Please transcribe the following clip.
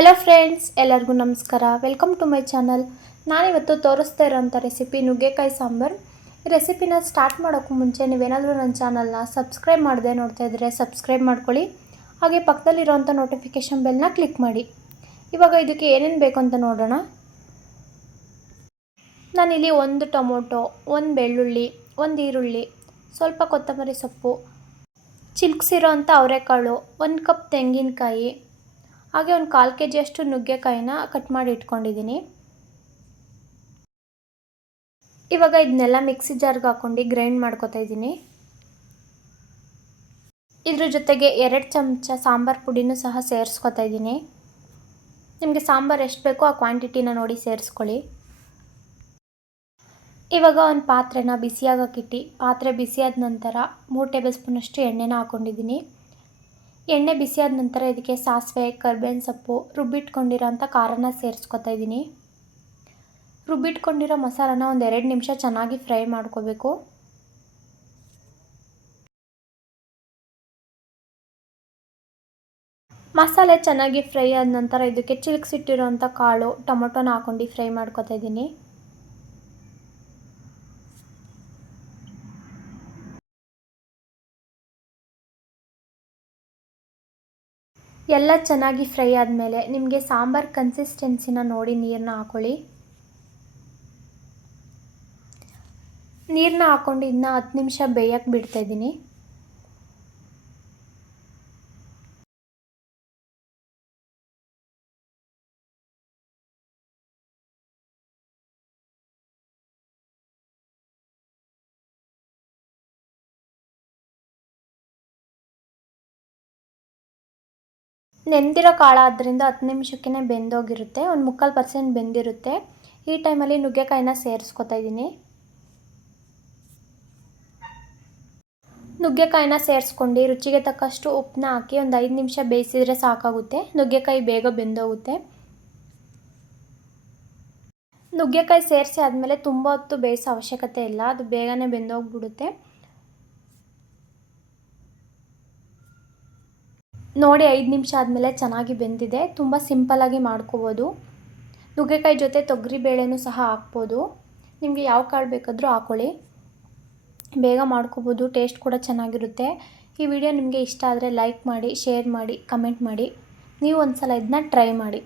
Hello friends, ಎಲ್ಲರಿಗೂ ನಮಸ್ಕಾರ. Welcome to my channel. ನಾನಿವತ್ತು ತೋರಿಸ್ತಾ ಇರೋಂಥ ರೆಸಿಪಿ ನುಗ್ಗೆಕಾಯಿ ಸಾಂಬಾರು. ಈ ರೆಸಿಪಿನ ಸ್ಟಾರ್ಟ್ ಮಾಡೋಕ್ಕೂ ಮುಂಚೆ ನೀವೇನಾದರೂ ನನ್ನ ಚಾನಲ್ನ ಸಬ್ಸ್ಕ್ರೈಬ್ ಮಾಡದೆ ನೋಡ್ತಾ ಇದ್ದರೆ ಸಬ್ಸ್ಕ್ರೈಬ್ ಮಾಡ್ಕೊಳ್ಳಿ. ಹಾಗೆ ಪಕ್ಕದಲ್ಲಿರೋಂಥ ನೋಟಿಫಿಕೇಷನ್ ಬೆಲ್ನ ಕ್ಲಿಕ್ ಮಾಡಿ. ಇವಾಗ ಇದಕ್ಕೆ ಏನೇನು ಬೇಕು ಅಂತ ನೋಡೋಣ. ನಾನಿಲ್ಲಿ 1 ಟೊಮೊಟೊ, 1 ಬೆಳ್ಳುಳ್ಳಿ, 1 ಈರುಳ್ಳಿ, ಸ್ವಲ್ಪ ಕೊತ್ತಂಬರಿ ಸೊಪ್ಪು, ಚಿಲ್ಕ್ಸಿರೋ ಅಂಥ ಅವರೆಕಾಳು, 1 ಕಪ್ ತೆಂಗಿನಕಾಯಿ, ಹಾಗೆ 1/4 kg ನುಗ್ಗೆಕಾಯಿನ ಕಟ್ ಮಾಡಿ ಇಟ್ಕೊಂಡಿದ್ದೀನಿ. ಇವಾಗ ಇದನ್ನೆಲ್ಲ ಮಿಕ್ಸಿ ಜಾರ್ಗೆ ಹಾಕ್ಕೊಂಡು ಗ್ರೈಂಡ್ ಮಾಡ್ಕೊತಾ ಇದ್ದೀನಿ. ಇದ್ರ ಜೊತೆಗೆ 2 ಚಮಚ ಸಾಂಬಾರು ಪುಡಿನೂ ಸಹ ಸೇರಿಸ್ಕೊತಾ ಇದ್ದೀನಿ. ನಿಮಗೆ ಸಾಂಬಾರು ಎಷ್ಟು ಬೇಕೋ ಆ ಕ್ವಾಂಟಿಟಿನ ನೋಡಿ ಸೇರಿಸ್ಕೊಳ್ಳಿ. ಇವಾಗ ಒಂದು ಪಾತ್ರೆನ ಬಿಸಿಯಾಗಕ್ಕಿಟ್ಟು ಪಾತ್ರೆ ಬಿಸಿಯಾದ ನಂತರ 3 ಟೇಬಲ್ ಸ್ಪೂನಷ್ಟು ಎಣ್ಣೆನ ಹಾಕ್ಕೊಂಡಿದ್ದೀನಿ. ಎಣ್ಣೆ ಬಿಸಿಯಾದ ನಂತರ ಇದಕ್ಕೆ ಸಾಸಿವೆ, ಕರಿಬೇವಿನ ಸೊಪ್ಪು, ರುಬ್ಬಿಟ್ಕೊಂಡಿರೋ ಅಂಥ ಖಾರನ ಸೇರಿಸ್ಕೊತಾ ಇದ್ದೀನಿ. ರುಬ್ಬಿಟ್ಕೊಂಡಿರೋ ಮಸಾಲಾನ ಒಂದು 2 ನಿಮಿಷ ಚೆನ್ನಾಗಿ ಫ್ರೈ ಮಾಡ್ಕೋಬೇಕು. ಮಸಾಲೆ ಚೆನ್ನಾಗಿ ಫ್ರೈ ಆದ ನಂತರ ಇದಕ್ಕೆ ಚಿಲ್ಕ್ಸಿಟ್ಟಿರೋ ಅಂಥ ಕಾಳು, ಟೊಮೊಟೊನ ಹಾಕ್ಕೊಂಡು ಫ್ರೈ ಮಾಡ್ಕೊತಾ ಇದ್ದೀನಿ. ಎಲ್ಲ ಚೆನ್ನಾಗಿ ಫ್ರೈ ಆದಮೇಲೆ ನಿಮಗೆ ಸಾಂಬಾರು ಕನ್ಸಿಸ್ಟೆನ್ಸಿನ ನೋಡಿ ನೀರನ್ನ ಹಾಕ್ಕೊಳ್ಳಿ. ನೀರನ್ನ ಹಾಕ್ಕೊಂಡು ಇದನ್ನ 10 ನಿಮಿಷ ಬೇಯಕ್ಕೆ ಬಿಡ್ತಾಯಿದ್ದೀನಿ. ನೆಂದಿರೋ ಕಾಳು ಆದ್ದರಿಂದ 10 ನಿಮಿಷಕ್ಕೇ ಬೆಂದೋಗಿರುತ್ತೆ. ಒಂದು 3/4% ಬೆಂದಿರುತ್ತೆ. ಈ ಟೈಮಲ್ಲಿ ನುಗ್ಗೆಕಾಯಿನ ಸೇರಿಸ್ಕೊತಾ ಇದ್ದೀನಿ. ನುಗ್ಗೆಕಾಯಿನ ಸೇರಿಸ್ಕೊಂಡು ರುಚಿಗೆ ತಕ್ಕಷ್ಟು ಉಪ್ಪನ್ನ ಹಾಕಿ ಒಂದು 5 ನಿಮಿಷ ಬೇಯಿಸಿದರೆ ಸಾಕಾಗುತ್ತೆ. ನುಗ್ಗೆಕಾಯಿ ಬೇಗ ಬೆಂದೋಗುತ್ತೆ. ನುಗ್ಗೆಕಾಯಿ ಸೇರಿಸಿ ಆದಮೇಲೆ ತುಂಬ ಹೊತ್ತು ಬೇಯಿಸೋ ಅವಶ್ಯಕತೆ ಇಲ್ಲ, ಅದು ಬೇಗನೆ ಬೆಂದೋಗ್ಬಿಡುತ್ತೆ. ನೋಡಿ 5 ನಿಮಿಷ ಆದಮೇಲೆ ಚೆನ್ನಾಗಿ ಬೆಂದಿದೆ. ತುಂಬ ಸಿಂಪಲ್ಲಾಗಿ ಮಾಡ್ಕೋಬೋದು. ನುಗ್ಗೆಕಾಯಿ ಜೊತೆ ತೊಗರಿಬೇಳೆನೂ ಸಹ ಹಾಕ್ಬೋದು. ನಿಮಗೆ ಯಾವ ಕಾಳು ಬೇಕಾದರೂ ಹಾಕ್ಕೊಳ್ಳಿ, ಬೇಗ ಮಾಡ್ಕೋಬೋದು. ಟೇಸ್ಟ್ ಕೂಡ ಚೆನ್ನಾಗಿರುತ್ತೆ. ಈ ವಿಡಿಯೋ ನಿಮಗೆ ಇಷ್ಟ ಆದರೆ ಲೈಕ್ ಮಾಡಿ, ಶೇರ್ ಮಾಡಿ, ಕಮೆಂಟ್ ಮಾಡಿ. ನೀವು ಒಂದು ಸಲ ಇದನ್ನ ಟ್ರೈ ಮಾಡಿ.